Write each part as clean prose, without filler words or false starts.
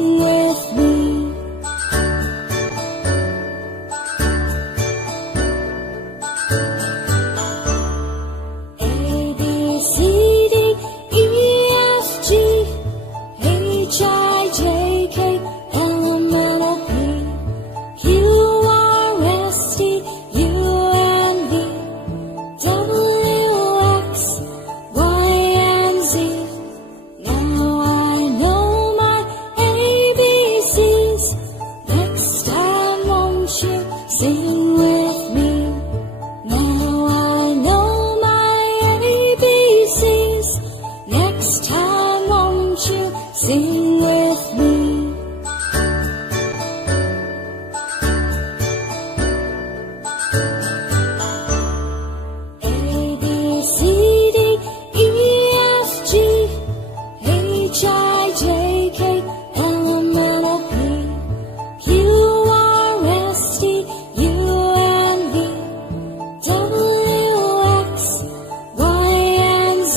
Sing with me. A, B, C, D, E, F, G, H, I, J, K, L, M, N, O, P, Q, R, S, T, U, and V, W, X, Y, and Z. Now I know my ABCs. Next time won't you sing with me? Now I know my ABCs. Next time won't you sing with me? A, B, C, D, E, F, G, H, I, J, K, L, M, N, O, P, Q, R, S, T, U, and V, W, X, Y, and Z.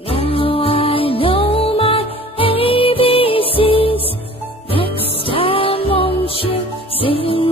Now I know my ABCs. Next time won't you sing